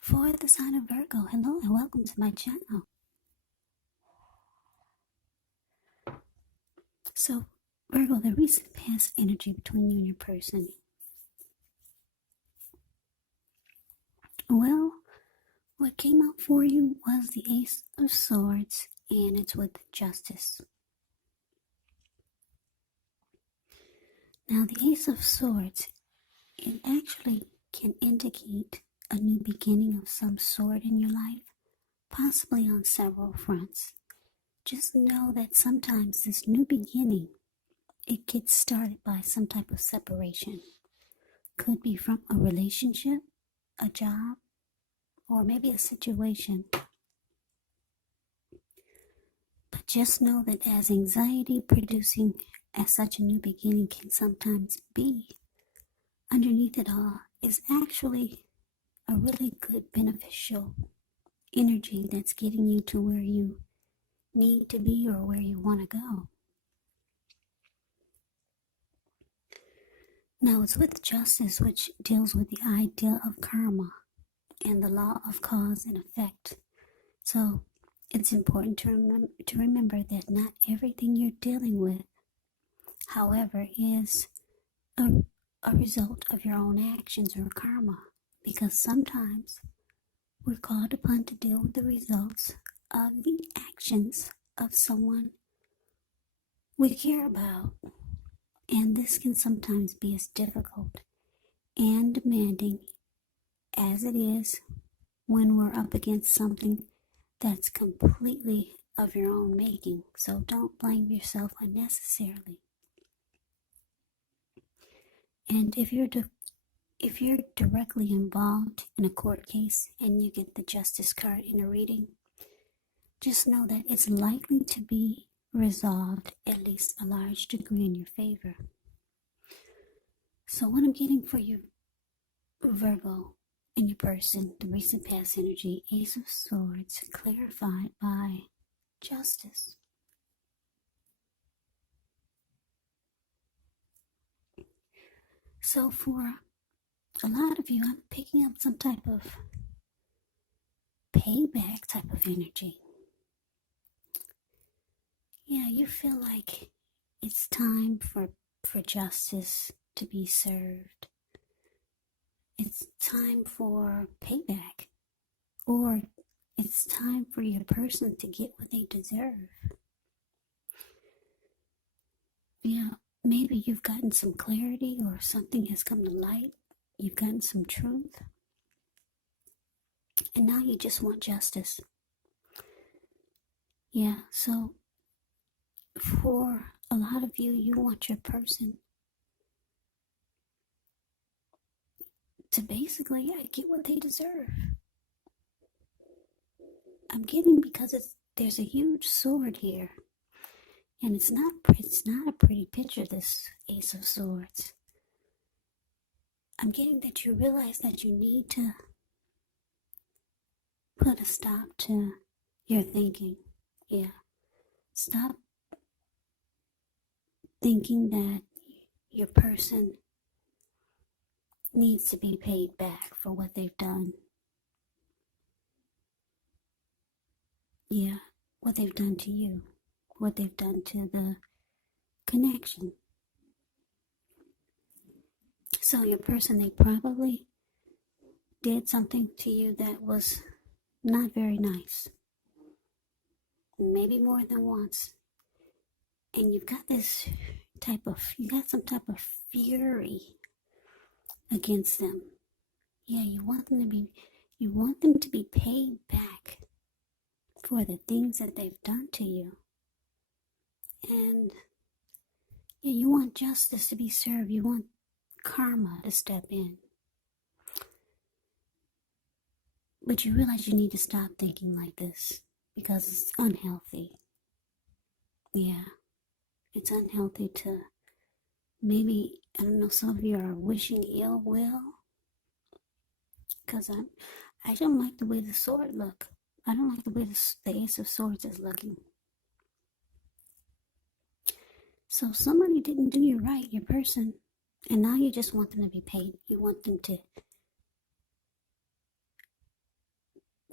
For the sign of Virgo, hello and welcome to my channel. So, Virgo, the recent past energy between you and your person. Well, what came out for you was the Ace of Swords, and it's with Justice. Now, the Ace of Swords, it actually can indicate a new beginning of some sort in your life, possibly on several fronts. Just know that sometimes this new beginning, it gets started by some type of separation. Could be from a relationship, a job, or maybe a situation. But just know that as anxiety producing as such a new beginning can sometimes be, underneath it all is actually a really good beneficial energy that's getting you to where you need to be or where you want to go. Now it's with Justice, which deals with the idea of karma and the law of cause and effect. So it's important to remember that not everything you're dealing with, however, is a result of your own actions or karma, because sometimes we're called upon to deal with the results of the actions of someone we care about. And this can sometimes be as difficult and demanding as it is when we're up against something that's completely of your own making. So don't blame yourself unnecessarily. And if you're directly involved in a court case and you get the Justice card in a reading, just know that it's likely to be resolved at least a large degree in your favor. So what I'm getting for you, Virgo, in your person, the recent past energy, Ace of Swords, clarified by Justice. So for a lot of you, I'm picking up some type of payback type of energy. Yeah, you feel like it's time for justice to be served. It's time for payback. Or it's time for your person to get what they deserve. Yeah, maybe you've gotten some clarity or something has come to light. You've gotten some truth. And now you just want justice. Yeah, so for a lot of you, you want your person to basically get what they deserve. I'm getting because there's a huge sword here. And it's not a pretty picture, this Ace of Swords. I'm getting that you realize that you need to put a stop to your thinking. Yeah. Stop thinking that your person needs to be paid back for what they've done. Yeah, what they've done to you. What they've done to the connection. So your person, they probably did something to you that was not very nice. Maybe more than once. And you've got some type of fury against them. Yeah, you want them to be paid back for the things that they've done to you. And yeah, you want justice to be served. You want karma to step in. But you realize you need to stop thinking like this because it's unhealthy. Yeah, it's unhealthy to maybe, I don't know, some of you are wishing ill will. Because I don't like the way the sword look. I don't like the way the Ace of Swords is looking. So somebody didn't do you right, your person, and now you just want them to be paid. You want them to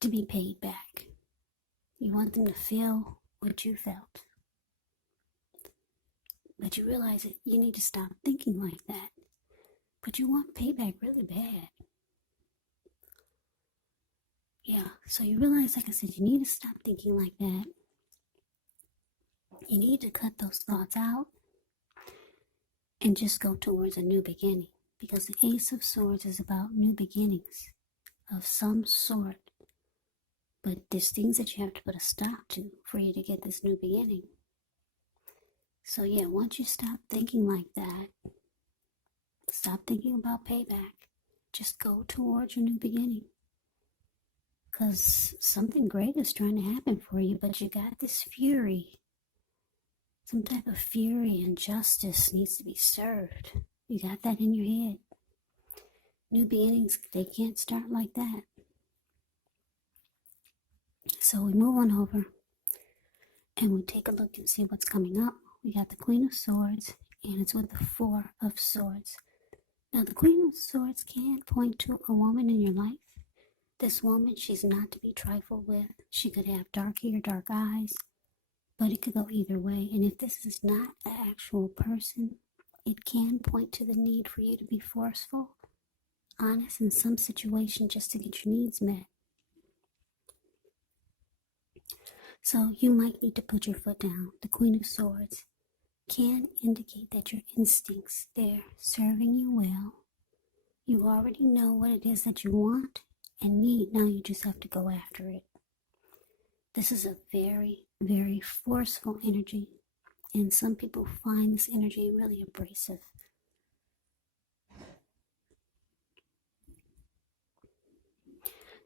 to be paid back. You want them to feel what you felt. But you realize that you need to stop thinking like that. But you want payback really bad. Yeah, so you realize, like I said, you need to stop thinking like that. You need to cut those thoughts out and just go towards a new beginning. Because the Ace of Swords is about new beginnings of some sort. But there's things that you have to put a stop to for you to get this new beginning. So yeah, once you stop thinking like that, stop thinking about payback. Just go towards your new beginning. Because something great is trying to happen for you, but you got this fury. Some type of fury and justice needs to be served. You got that in your head. New beginnings, they can't start like that. So we move on over and we take a look and see what's coming up. We got the Queen of Swords, and it's with the Four of Swords. Now, the Queen of Swords can point to a woman in your life. This woman, she's not to be trifled with. She could have dark hair, dark eyes, but it could go either way. And if this is not an actual person, it can point to the need for you to be forceful, honest in some situation just to get your needs met. So you might need to put your foot down. The Queen of Swords can indicate that your instincts, they're serving you well. You already know what it is that you want and need. Now you just have to go after it. This is a very, very forceful energy. And some people find this energy really abrasive.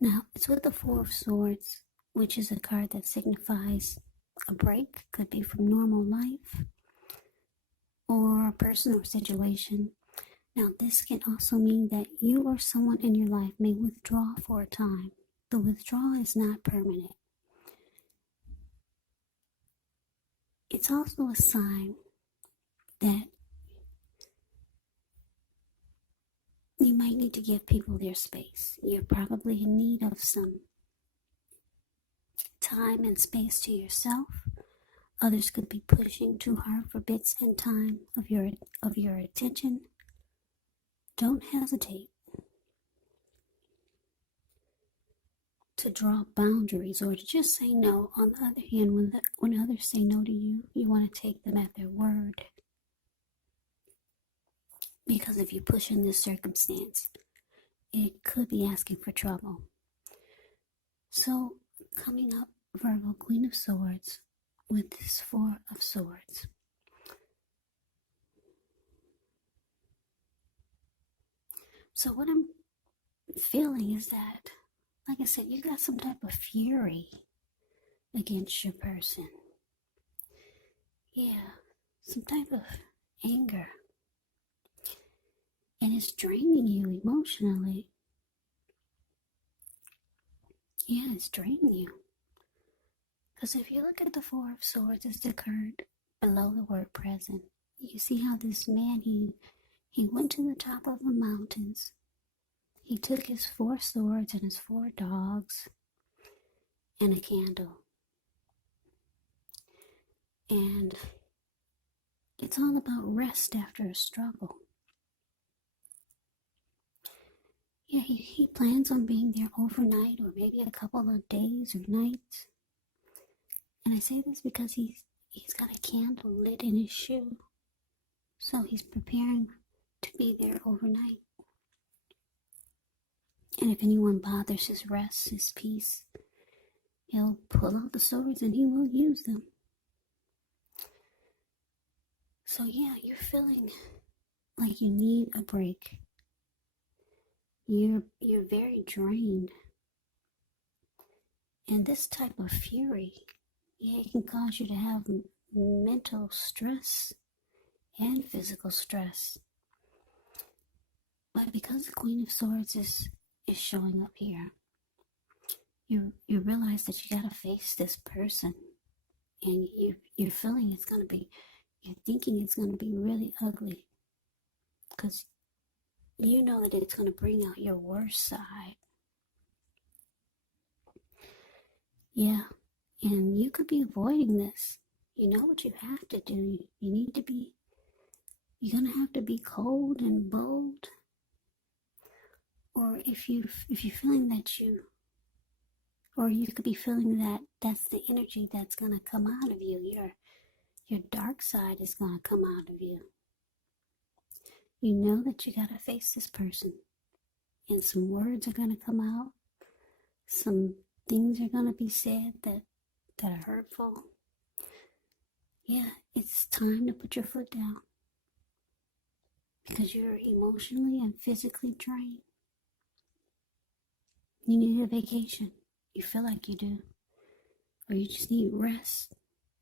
Now, it's with the Four of Swords, which is a card that signifies a break. Could be from normal life or a person or situation. Now, this can also mean that you or someone in your life may withdraw for a time. The withdrawal is not permanent. It's also a sign that you might need to give people their space. You're probably in need of some time and space to yourself. Others could be pushing too hard for bits and time of your attention. Don't hesitate to draw boundaries or to just say no. On the other hand, when others say no to you, you want to take them at their word. Because if you push in this circumstance, it could be asking for trouble. So, coming up, Virgo, Queen of Swords, with this Four of Swords. So what I'm feeling is that, like I said, you got some type of fury against your person. Yeah, some type of anger. And it's draining you emotionally. Yeah, it's draining you. Because if you look at the Four of Swords, it's the card below the word present. You see how this man, he went to the top of the mountains. He took his 4 swords and his 4 dogs and a candle. And it's all about rest after a struggle. Yeah, he plans on being there overnight or maybe a couple of days or nights. And I say this because he's got a candle lit in his shoe. So he's preparing to be there overnight. And if anyone bothers his rest, his peace, he'll pull out the swords and he will use them. So yeah, you're feeling like you need a break. You're very drained. And this type of fury, yeah, it can cause you to have mental stress and physical stress. But because the Queen of Swords is showing up here, you realize that you gotta face this person. And you're feeling it's gonna be, you're thinking it's gonna be really ugly. Because you know that it's gonna bring out your worst side. Yeah, and you could be avoiding this. You know what you have to do. You need to be, you're gonna have to be cold and bold. Or if you're feeling that or you could be feeling that that's the energy that's gonna come out of you. Your dark side is gonna come out of you. You know that you gotta face this person, and some words are gonna come out. Some things are gonna be said that are hurtful. Yeah, it's time to put your foot down because you're emotionally and physically drained. You need a vacation. You feel like you do. Or you just need rest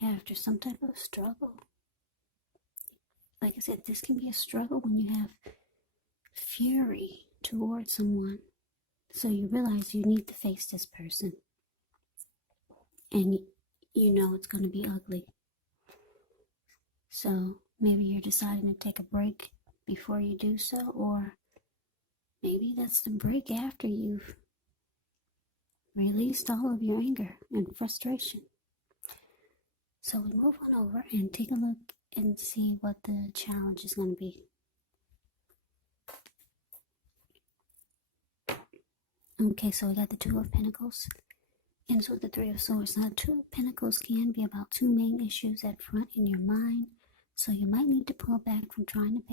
after some type of struggle. Like I said, this can be a struggle when you have fury towards someone. So you realize you need to face this person. And you know it's going to be ugly. So maybe you're deciding to take a break before you do so, or maybe that's the break after you've released all of your anger and frustration. So we move on over and take a look and see what the challenge is going to be. Okay, so we got the Two of Pentacles. Ends with the Three of Swords. Now, Two of Pentacles can be about two main issues at front in your mind. So you might need to pull back from trying to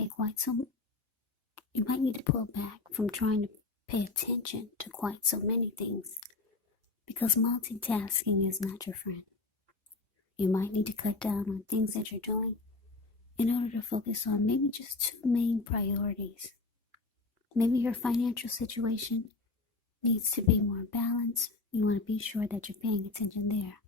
pay attention to quite so many things, because multitasking is not your friend. You might need to cut down on things that you're doing in order to focus on maybe just two main priorities. Maybe your financial situation needs to be more balanced. You want to be sure that you're paying attention there.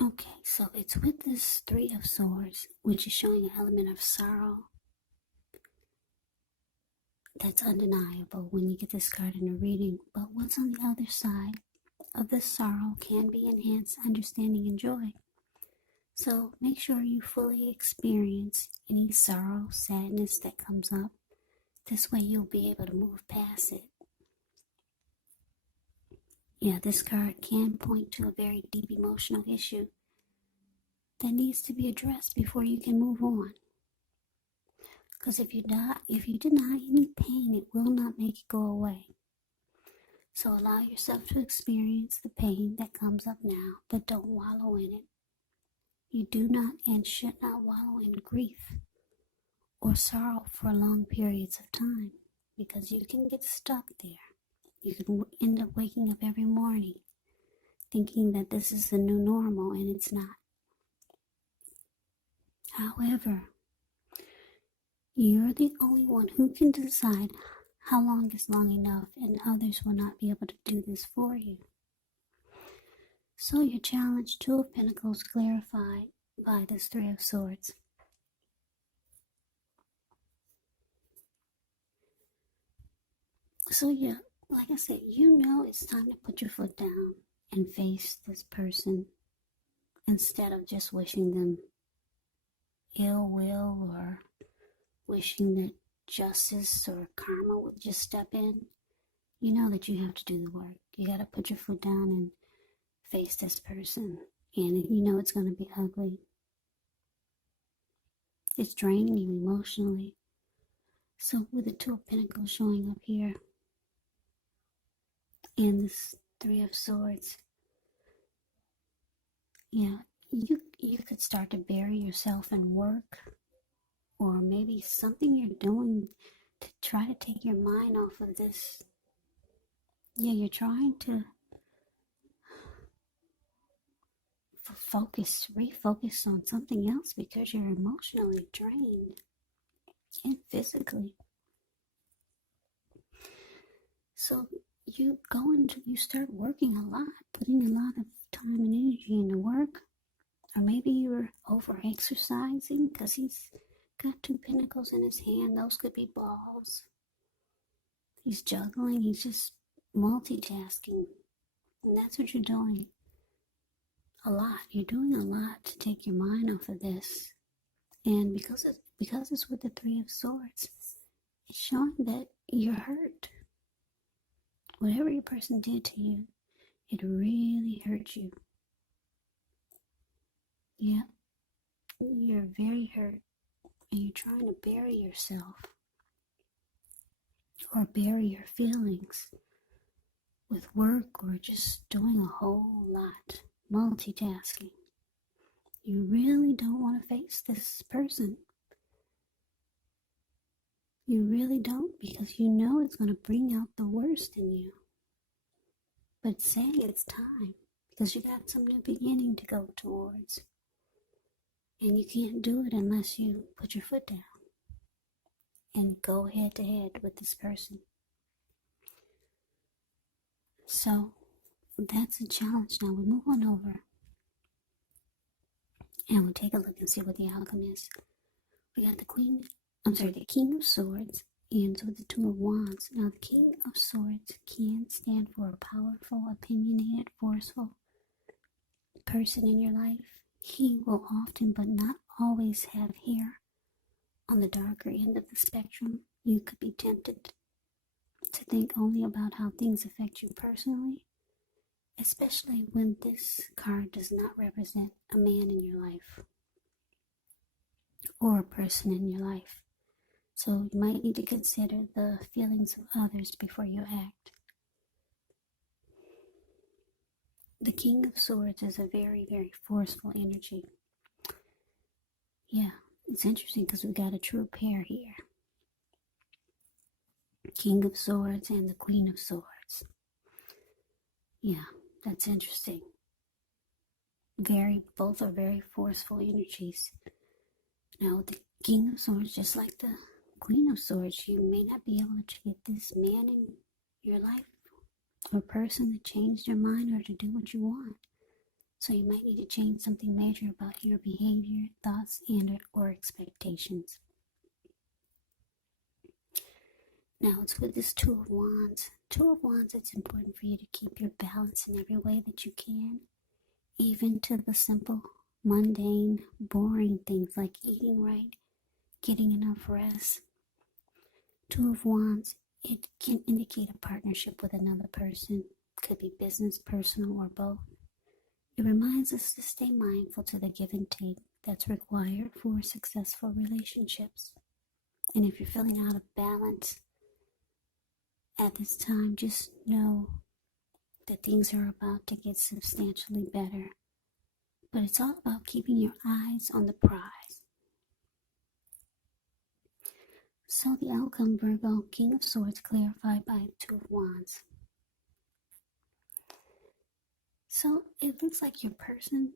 Okay, so it's with this Three of Swords, which is showing an element of sorrow that's undeniable when you get this card in a reading. But what's on the other side of this sorrow can be enhanced understanding and joy. So make sure you fully experience any sorrow, sadness that comes up. This way you'll be able to move past it. Yeah, this card can point to a very deep emotional issue that needs to be addressed before you can move on. Because if you deny any pain, it will not make it go away. So allow yourself to experience the pain that comes up now, but don't wallow in it. You do not and should not wallow in grief or sorrow for long periods of time, because you can get stuck there. You can end up waking up every morning thinking that this is the new normal, and it's not. However, you're the only one who can decide how long is long enough, and others will not be able to do this for you. So your challenge, Two of Pentacles, clarified by this Three of Swords. So yeah, like I said, you know it's time to put your foot down and face this person instead of just wishing them ill will or wishing that justice or karma would just step in. You know that you have to do the work. You got to put your foot down and face this person, and you know it's going to be ugly. It's draining you emotionally. So with the Two of Pentacles showing up here and this Three of Swords, yeah, you could start to bury yourself in work, or maybe something you're doing to try to take your mind off of this. Yeah, you're trying to refocus on something else because you're emotionally drained and physically. So you start working a lot, putting a lot of time and energy into work. Or maybe you're over exercising because he's got two pentacles in his hand. Those could be balls. He's juggling, he's just multitasking. And that's what you're doing. A lot. You're doing a lot to take your mind off of this. And because it's with the Three of Swords, It's showing that you're hurt. Whatever your person did to you, it really hurt you. Yeah, you're very hurt, and you're trying to bury yourself or bury your feelings with work or just doing a whole lot, multitasking. You really don't want to face this person. You really don't, because you know it's going to bring out the worst in you. But it's saying it's time, because you got some new beginning to go towards. And you can't do it unless you put your foot down and go head to head with this person. So that's a challenge. Now we move on over and we'll take a look and see what the outcome is. We got the King of Swords ends with the Two of Wands. Now the King of Swords can stand for a powerful, opinionated, forceful person in your life. He will often, but not always, have hair on the darker end of the spectrum. You could be tempted to think only about how things affect you personally, especially when this card does not represent a man in your life or a person in your life. So you might need to consider the feelings of others before you act. The King of Swords is a very, very forceful energy. Yeah, it's interesting because we got a true pair here. King of Swords and the Queen of Swords. Yeah, that's interesting. Both are very forceful energies. Now, the King of Swords, just like the Queen of Swords, you may not be able to get this man in your life or person to change their mind or to do what you want. So you might need to change something major about your behavior, thoughts, and or expectations. Now it's with this Two of Wands. Two of Wands, it's important for you to keep your balance in every way that you can, even to the simple, mundane, boring things like eating right, getting enough rest. Two of Wands, it can indicate a partnership with another person. Could be business, personal, or both. It reminds us to stay mindful to the give and take that's required for successful relationships. And if you're feeling out of balance at this time, just know that things are about to get substantially better. But it's all about keeping your eyes on the prize. So the outcome, Virgo, King of Swords, clarified by Two of Wands. So it looks like your person,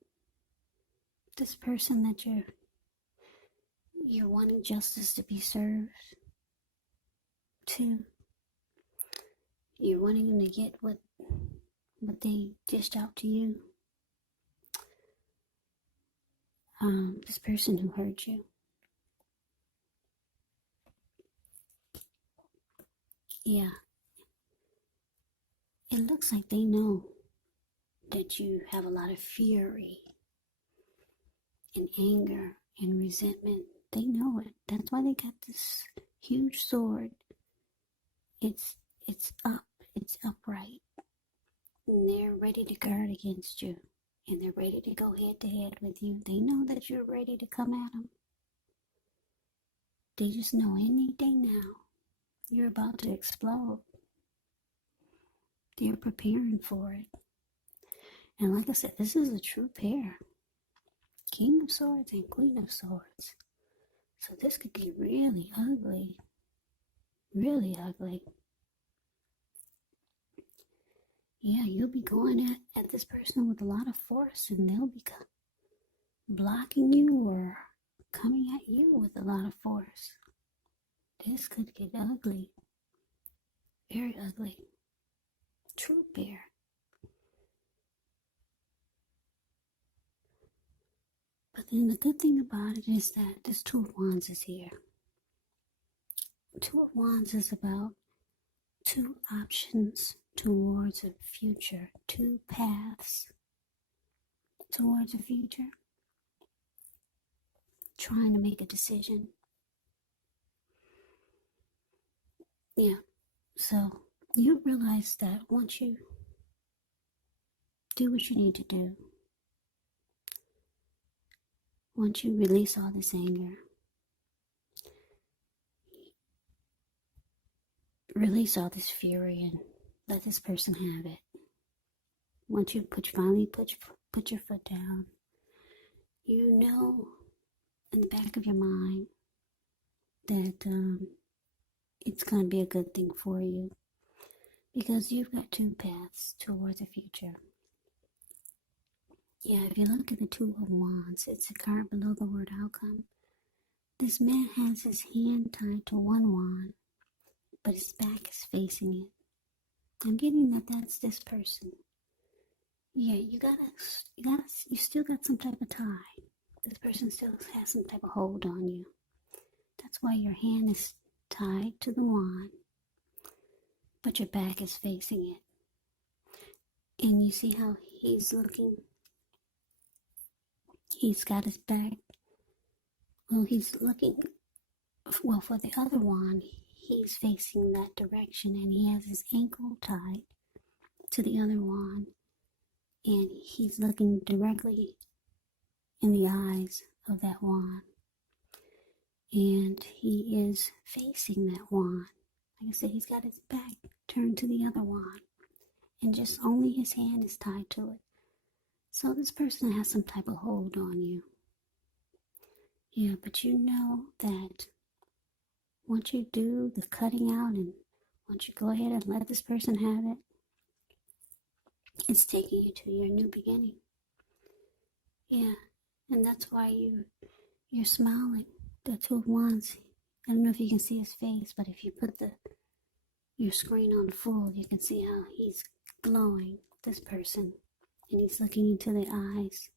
this person that you're wanting justice to be served to, you're wanting them to get what they dished out to you. This person who hurt you. Yeah. It looks like they know that you have a lot of fury and anger and resentment. They know it. That's why they got this huge sword. It's up. It's upright. And they're ready to guard against you. And they're ready to go head to head with you. They know that you're ready to come at them. They just know any day now you're about to explode. They're preparing for it. And like I said, this is a true pair. King of Swords and Queen of Swords. So this could be really ugly. Really ugly. Yeah, you'll be going at this person with a lot of force, and they'll be blocking you or coming at you with a lot of force. This could get ugly. Very ugly. True pair. But then the good thing about it is that this Two of Wands is here. Two of Wands is about two options towards a future, two paths towards a future. Trying to make a decision. Yeah, so you realize that once you do what you need to do, once you release all this anger, release all this fury and let this person have it. Once you finally put your foot down, you know in the back of your mind that it's going to be a good thing for you because you've got two paths towards the future. Yeah, if you look at the Two of Wands, it's a card below the word outcome. This man has his hand tied to one wand, but his back is facing it. I'm getting that that's this person. Yeah, you still got some type of tie. This person still has some type of hold on you. That's why your hand is tied to the wand, but your back is facing it. And you see how he's looking? He's got his back. Well, he's looking. Well, for the other wand, he's facing that direction, and he has his ankle tied to the other wand, and he's looking directly in the eyes of that wand, and he is facing that wand. Like I said, he's got his back turned to the other wand, and just only his hand is tied to it. So this person has some type of hold on you. Yeah, but you know that once you do the cutting out and once you go ahead and let this person have it, it's taking you to your new beginning. Yeah, and that's why you're smiling. The Two of Wands. I don't know if you can see his face, but if you put your screen on full, you can see how he's glowing, this person, and he's looking into the eyes.